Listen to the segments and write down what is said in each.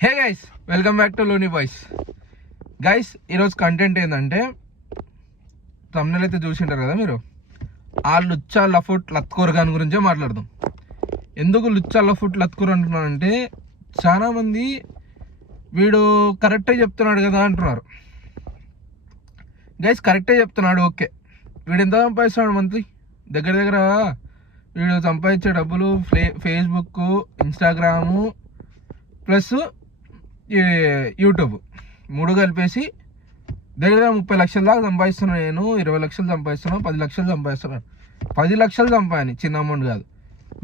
Hey guys, welcome back to Loni boys. Guys, ఈరోజు content ఏంటంటే thumbnail అయితే చూసింటారు కదా మీరు. ఆ లుచ్చా లఫుట్ లత్కోర్ గాన్ గురించే మాట్లాడదాం. ఎందుకు లుచ్చా లఫుట్ లత్కోర్ అంటున్నానంటే చాలామంది వీడు కరెక్టే చెప్తున్నాడు కదా అంటున్నారు. గైస్, కరెక్టే చెప్తున్నాడు, ఓకే. వీడు ఎంత సంపాదిస్తున్నాడు మంత్లీ? దగ్గర దగ్గర వీడు సంపాదించే డబ్బులు ఫేస్బుక్, ఇన్స్టాగ్రాము ప్లస్ యూట్యూబ్ 3 కలిపేసి దగ్గర 30 లక్షల దాకా సంపాదిస్తున్నాను. నేను 20 లక్షలు సంపాదిస్తున్నాను, 10 లక్షలు సంపాదిస్తున్నాను. 10 లక్షలు సంపాదిని చిన్న అమౌంట్ కాదు.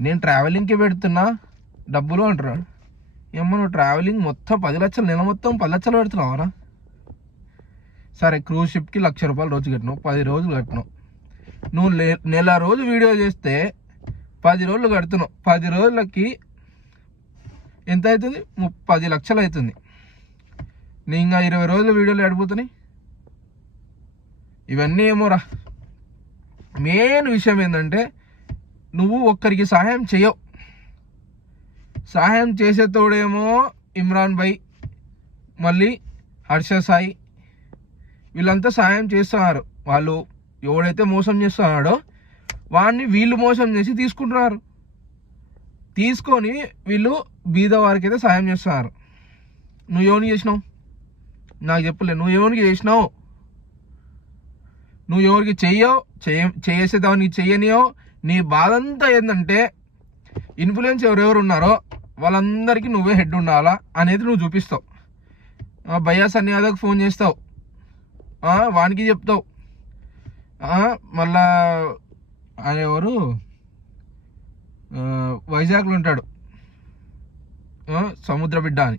నేను ట్రావెలింగ్కి పెడుతున్నా డబ్బులు అంటున్నాడు. ఏమో నువ్వు ట్రావెలింగ్ మొత్తం 10 లక్షలు, నెల మొత్తం 10 లక్షలు పెడుతున్నావురా. సరే, క్రూజ్ షిప్కి 1,00,000 రూపాయలు రోజు కట్టినావు, 10 రోజులు కట్టినావు. నువ్వు నెల రోజు వీడియో చేస్తే 10 రోజులు కడుతున్నావు. 10 రోజులకి ఎంత అవుతుంది? 10 లక్షలు అవుతుంది. నీ ఇంకా 20 రోజుల వీడియోలు అడిపోతున్నాయి. ఇవన్నీ ఏమోరా. మెయిన్ విషయం ఏంటంటే నువ్వు ఒక్కరికి సహాయం చేయవు. సహాయం చేసేతోడేమో ఇమ్రాన్ భాయ్, మళ్ళీ హర్ష సాయి, వీళ్ళంతా సహాయం చేస్తున్నారు. వాళ్ళు ఎవడైతే మోసం చేస్తున్నాడో వాడిని వీళ్ళు మోసం చేసి తీసుకుంటున్నారు. తీసుకొని వీళ్ళు బీద వారికి అయితే సాయం చేస్తున్నారు. నువ్వు ఎవరికి చేసినావు నాకు చెప్పలే. నువ్వు ఎవరికి చేసినావు? నువ్వు ఎవరికి చేసేదానికి చెయ్యనియో. నీ బాధ అంతా ఏంటంటే ఇన్ఫ్లుయెన్స్ ఎవరెవరు ఉన్నారో వాళ్ళందరికీ నువ్వే హెడ్ ఉండాలా అనేది నువ్వు చూపిస్తావు. భయ్యా సన్నీ యాదవ్కి ఫోన్ చేస్తావు, వానికి చెప్తావు. మళ్ళా ఆయన ఎవరు వైజాగ్లో ఉంటాడు, సముద్ర బిడ్డ అని,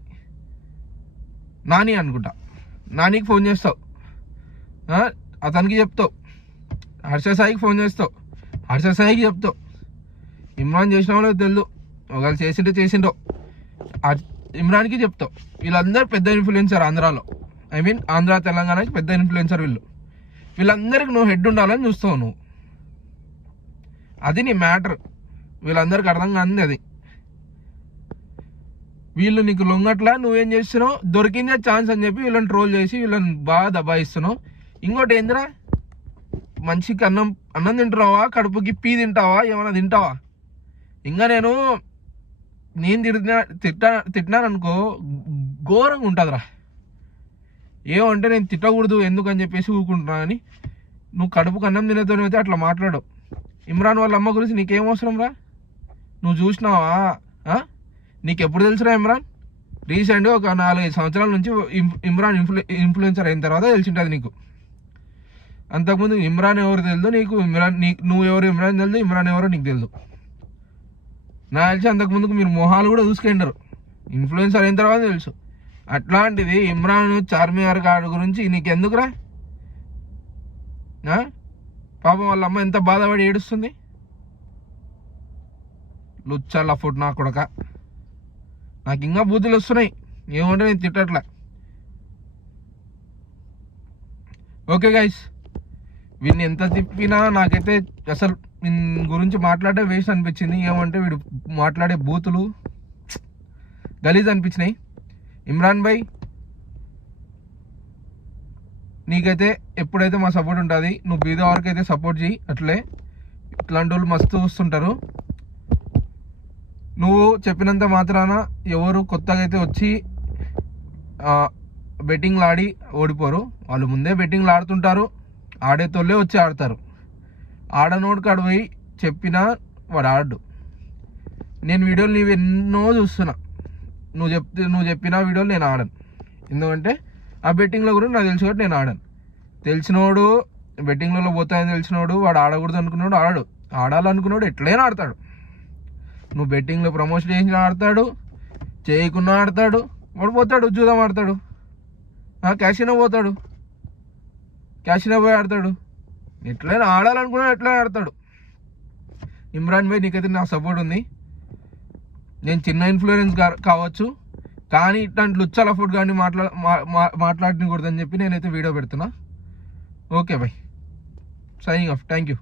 నాని అనుకుంటా. నానికి ఫోన్ చేస్తావు, అతనికి చెప్తావు. హర్ష సాయికి ఫోన్ చేస్తావు, హర్ష సాయికి చెప్తావు. ఇమ్రాన్ చేసిన వాళ్ళకి తెలియదు, ఒకవేళ చేసిండో ఇమ్రాన్కి చెప్తావు. వీళ్ళందరూ పెద్ద ఇన్ఫ్లుయెన్సర్ ఆంధ్రాలో. ఆంధ్ర తెలంగాణకి పెద్ద ఇన్ఫ్లుయెన్సర్ వీళ్ళందరికీ నువ్వు హెడ్ ఉండాలని చూస్తావు నువ్వు. అది నీ మ్యాటర్. వీళ్ళందరికీ అర్థం కాదు అది. వీళ్ళు నీకు లొంగట్లా, నువ్వేం చేస్తున్నావు? దొరికిందే ఛాన్స్ అని చెప్పి వీళ్ళని ట్రోల్ చేసి వీళ్ళని బాగా దబాయిస్తున్నావు. ఇంకోటి ఏందిరా, మనిషికి అన్నం తింటున్నావా? కడుపుకి పీ తింటావా? ఏమైనా తింటావా? ఇంకా నేను తిట్టినాను అనుకో, ఘోరంగా ఉంటుందిరా. ఏమంటే నేను తిట్టకూడదు ఎందుకని చెప్పేసి ఊరుకుంటున్నా అని నువ్వు కడుపుకి అన్నం తినేతోనే అయితే అట్లా మాట్లాడు. ఇమ్రాన్ వాళ్ళ అమ్మ గురించి నీకేం అవసరం రా? నువ్వు చూసినావా? నీకు ఎప్పుడు తెలుసురా ఇమ్రాన్? రీసెంట్గా ఒక 4-5 సంవత్సరాల నుంచి ఇమ్రాన్ ఇన్ఫ్లుయెన్సర్ అయిన తర్వాత తెలిసింటుంది నీకు. అంతకుముందు ఇమ్రాన్ ఎవరు తెలియదు నీకు. నువ్వు ఎవరు ఇమ్రాన్ తెలియదు, ఇమ్రాన్ ఎవరో నీకు తెలియదు. నాకు తెలిసి అంతకుముందుకు మీరు మొహాలు కూడా చూసుకుంటారు. ఇన్ఫ్లుయెన్సర్ అయిన తర్వాత తెలుసు. అట్లాంటిది ఇమ్రాన్ చార్మినార్ గారి గురించి నీకెందుకురా? పాపం వాళ్ళ అమ్మ ఎంత బాధపడి ఏడుస్తుంది. లుచ్చా లఫుట్ నా కొడక. నాకు ఇంకా బూతులు వస్తున్నాయి. ఏమంటే నేను తిట్టట్లా. ఓకే గైస్, వీడిని ఎంత తిప్పినా నాకైతే అసలు వీని గురించి మాట్లాడే వేస్ట్ అనిపించింది. ఏమంటే వీడు మాట్లాడే బూతులు గలీజ్ అనిపించినాయి. ఇమ్రాన్ భాయ్, నీకైతే ఎప్పుడైతే మా సపోర్ట్ ఉంటుంది. నువ్వు బీద వరకు అయితే సపోర్ట్ చేయి. అట్లే ఇట్లాంటి వాళ్ళు మస్తు వస్తుంటారు. నువ్వు చెప్పినంత మాత్రాన ఎవరు కొత్తగా అయితే వచ్చి బెట్టింగ్లు ఆడి ఓడిపోరు. వాళ్ళు ముందే బెట్టింగ్లు ఆడుతుంటారు. ఆడేతోళ్ళే వచ్చి ఆడతారు. ఆడనోడు కాడు పోయి చెప్పినా వాడు ఆడు. నేను వీడియోలు నీవు ఎన్నో చూస్తున్నా. నువ్వు చెప్పిన వీడియోలు నేను ఆడను. ఎందుకంటే ఆ బెట్టింగ్లో గురించి నాకు తెలుసు కాబట్టి నేను ఆడను. తెలిసినోడు బెట్టింగ్లలో పోతాయని తెలిసినోడు వాడు ఆడకూడదు అనుకున్నాడు ఆడాడు. ఆడాలనుకున్నాడు ఎట్లయినా ఆడతాడు. నువ్వు బెట్టింగ్లో ప్రమోషన్ చేసిన ఆడతాడు, చేయకున్నా ఆడతాడు. వాడు పోతాడు, చూద్దాం ఆడతాడు. క్యాషినో పోతాడు, క్యాషినో పోయి ఆడతాడు. ఎట్లయినా ఆడాలనుకున్నాడు, ఎట్లయినా ఆడతాడు. ఇమ్రాన్ భాయ్, నీకైతే నా సపోర్ట్ ఉంది. నేను చిన్న ఇన్ఫ్లుయెన్స్ కావచ్చు, కానీ ఇట్లాంటి లుచ్చా లఫుట్ కానీ మాట్లాడకూడదని చెప్పి నేనైతే వీడియో పెడుతున్నా. Okay bye, signing off. Thank you.